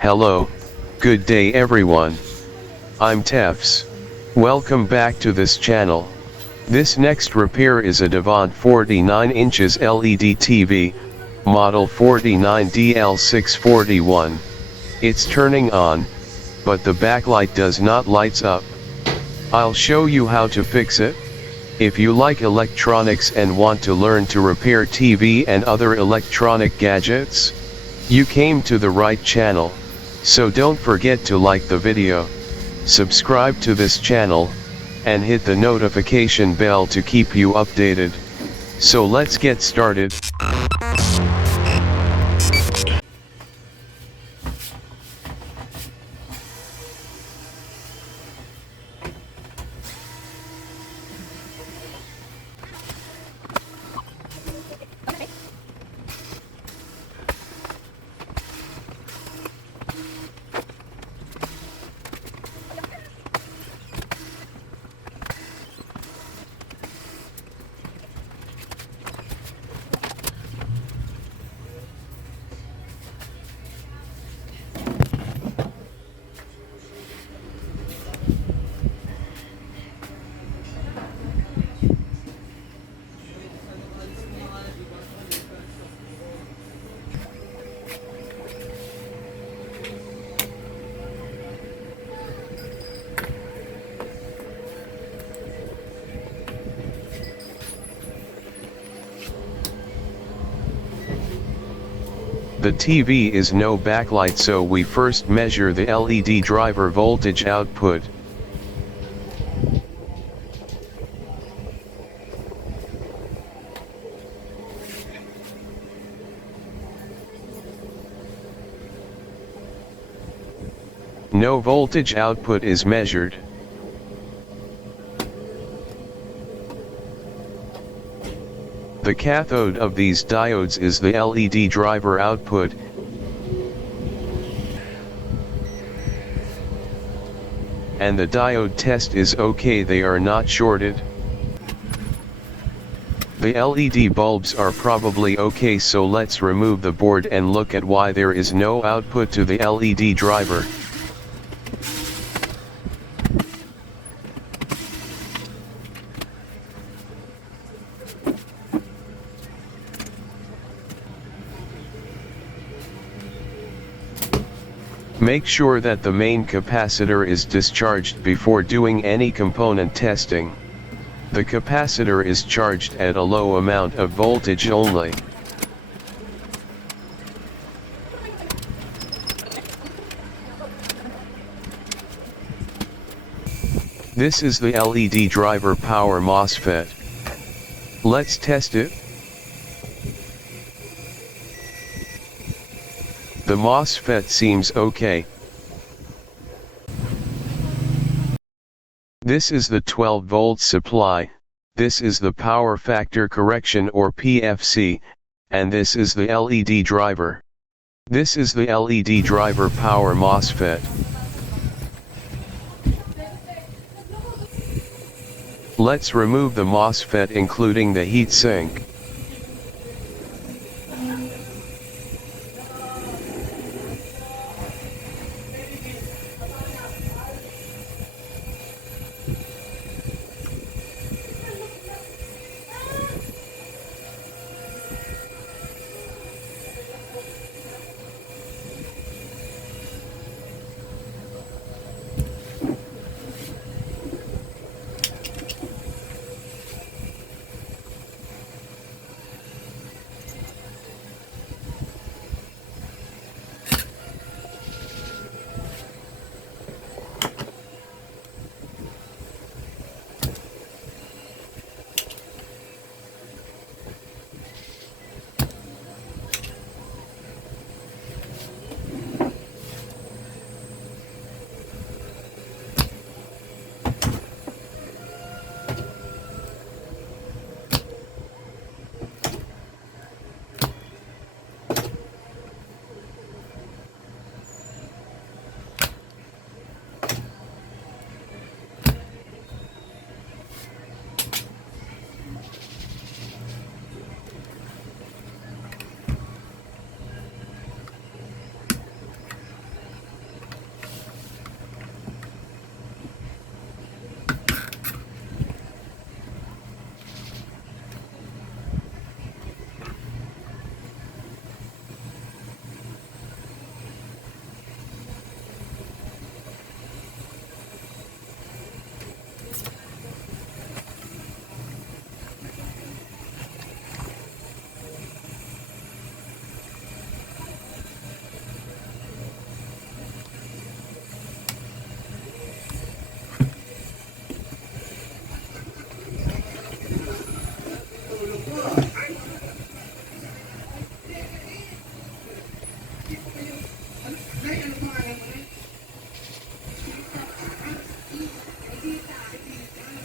Hello, good day everyone. I'm Tefs. Welcome back to this channel. This next repair is a Devant 49 inches LED TV, model 49DL641. It's turning on, but the backlight does not lights up. I'll show you how to fix it. If you like electronics and want to learn to repair TV and other electronic gadgets, you came to the right channel. So don't forget to like the video, subscribe to this channel, and hit the notification bell to keep you updated. So let's get started. The TV is no backlight, so we first measure the LED driver voltage output. No voltage output is measured. The cathode of these diodes is the LED driver output, and the diode test is okay, they are not shorted. The LED bulbs are probably okay, so let's remove the board and look at why there is no output to the LED driver. Make sure that the main capacitor is discharged before doing any component testing. The capacitor is charged at a low amount of voltage only. This is the LED driver power MOSFET. Let's test it. The MOSFET seems okay. This is the 12 volt supply, this is the power factor correction or PFC, and this is the LED driver. This is the LED driver power MOSFET. Let's remove the MOSFET including the heatsink.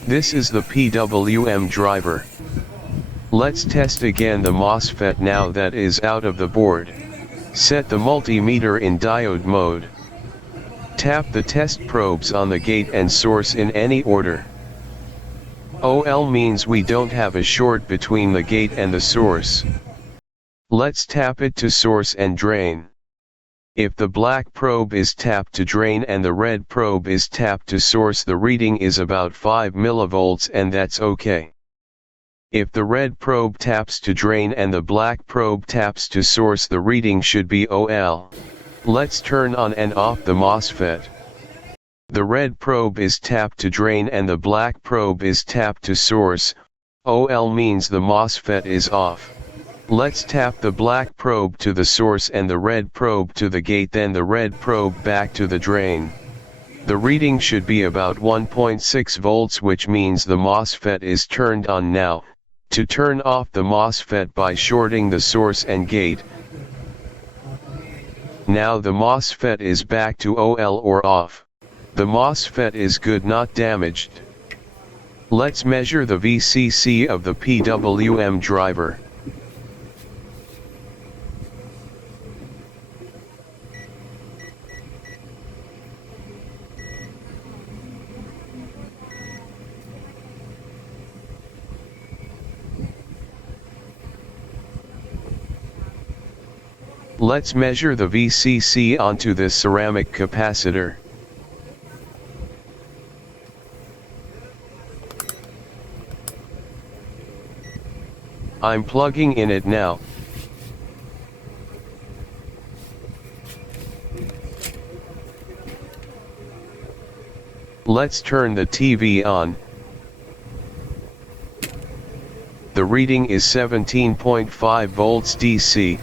This is the PWM driver. Let's test again the MOSFET now that is out of the board. Set the multimeter in diode mode. Tap the test probes on the gate and source in any order. OL means we don't have a short between the gate and the source. Let's tap it to source and drain. If the black probe is tapped to drain and the red probe is tapped to source, the reading is about 5 millivolts, and that's okay. If the red probe taps to drain and the black probe taps to source, the reading should be OL. Let's turn on and off the MOSFET. The red probe is tapped to drain and the black probe is tapped to source. OL means the MOSFET is off. Let's tap the black probe to the source and the red probe to the gate, then the red probe back to the drain. The reading should be about 1.6 volts, which means the MOSFET is turned on now. To turn off the MOSFET by shorting the source and gate. Now the MOSFET is back to OL or off. The MOSFET is good, not damaged. Let's measure the VCC of the PWM driver. Let's measure the VCC onto this ceramic capacitor. I'm plugging in it now. Let's turn the TV on. The reading is 17.5 volts DC,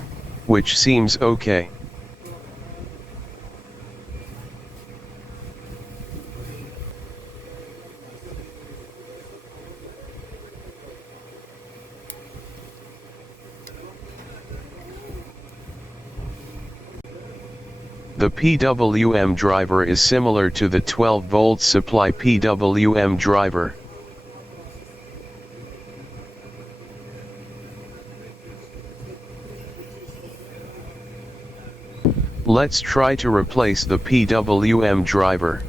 which seems okay. The PWM driver is similar to the 12-volt supply PWM driver. Let's try to replace the PWM driver.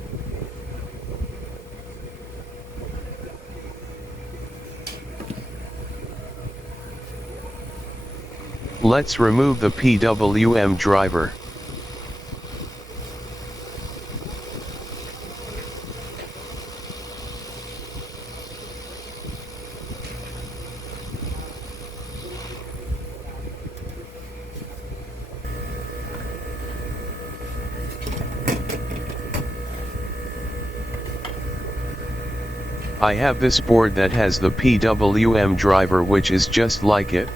Let's remove the PWM driver. I have this board that has the PWM driver, which is just like it.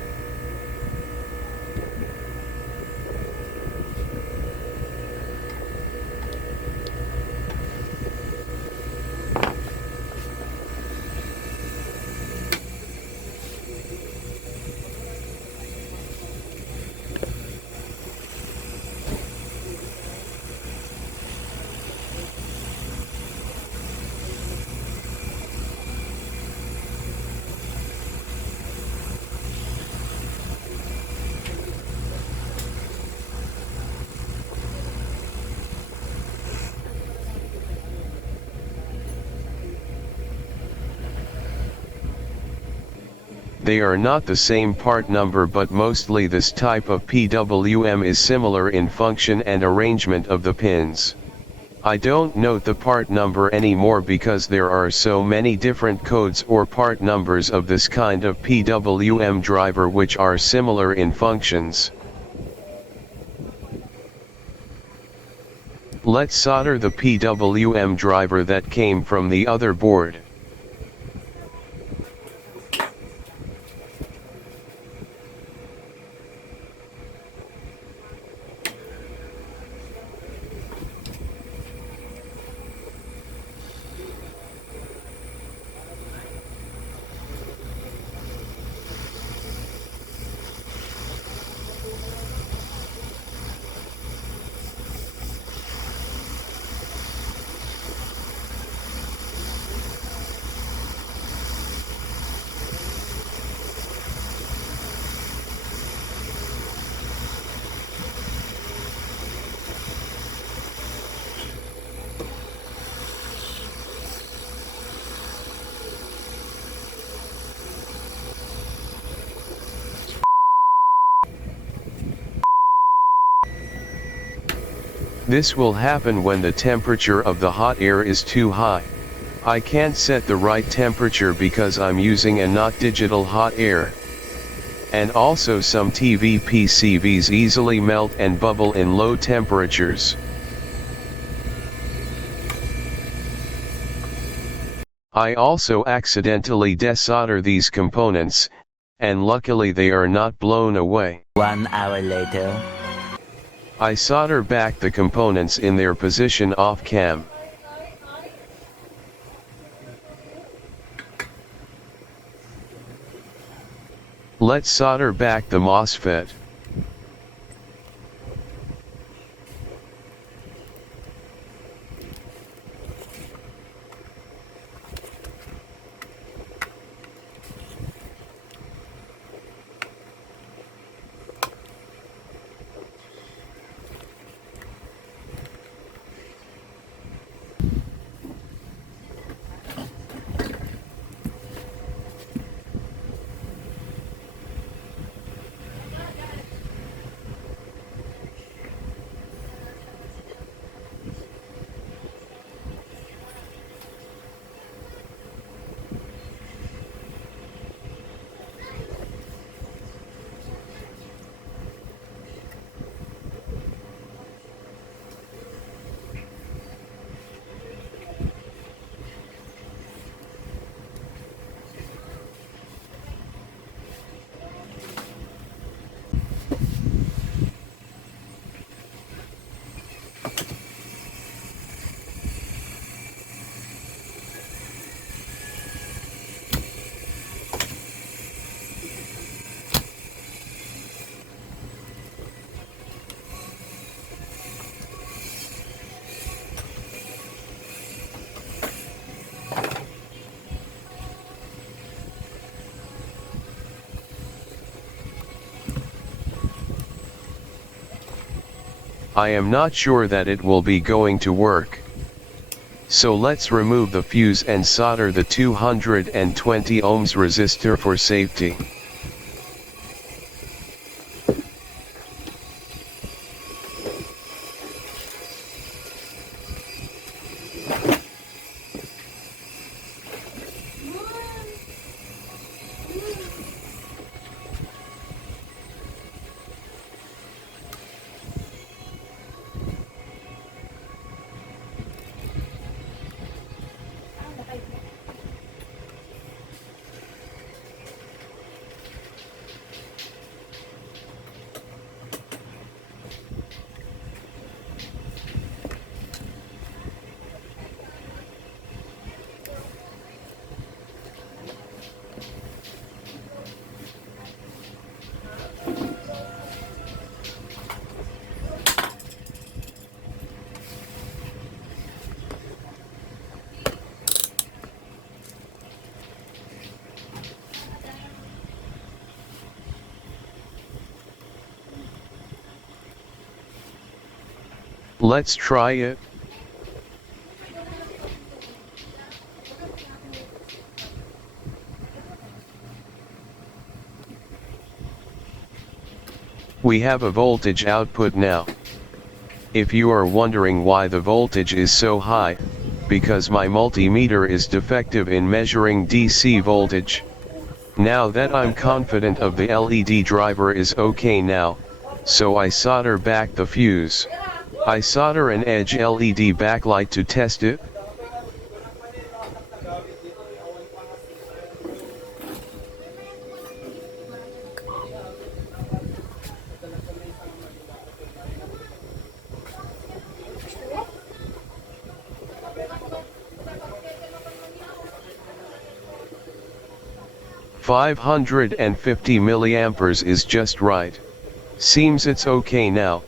They are not the same part number, but mostly this type of PWM is similar in function and arrangement of the pins. I don't note the part number anymore because there are so many different codes or part numbers of this kind of PWM driver which are similar in functions. Let's solder the PWM driver that came from the other board. This will happen when the temperature of the hot air is too high. I can't set the right temperature because I'm using a not digital hot air. And also some TV PCBs easily melt and bubble in low temperatures. I also accidentally desolder these components, and luckily they are not blown away. 1 hour later. I solder back the components in their position off cam. Let's solder back the MOSFET. I am not sure that it will be going to work. So let's remove the fuse and solder the 220 ohms resistor for safety. Let's try it. We have a voltage output now. If you are wondering why the voltage is so high, because my multimeter is defective in measuring DC voltage. Now that I'm confident of the LED driver is okay now, so I solder back the fuse. I solder an edge LED backlight to test it. $550 milliamperes is just right. Seems it's okay now.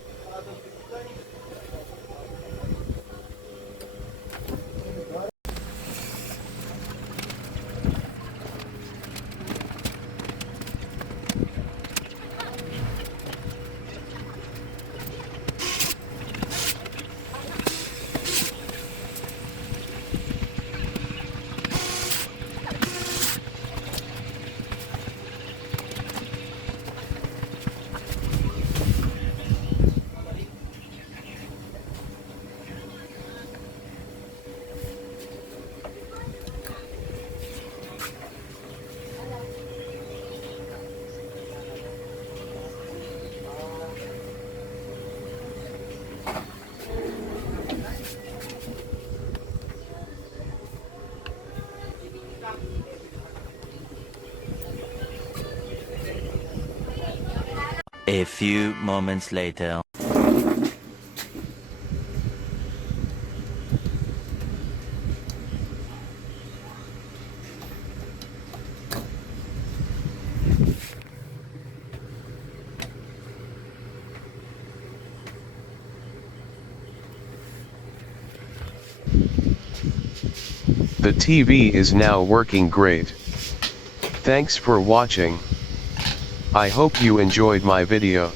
A few moments later. The TV is now working great. Thanks for watching. I hope you enjoyed my video.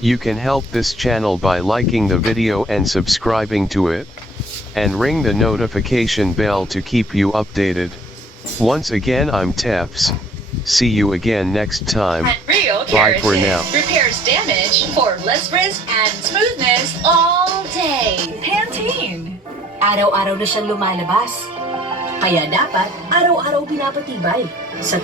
You can help this channel by liking the video and subscribing to it. And ring the notification bell to keep you updated. Once again, I'm Tefs. See you again next time. Real Bye for Keratin now. repairs damage for less risk and smoothness all day. Pantene. Araw-araw na siyang lumalabas. Kaya dapat araw-araw pinapatibay. Sa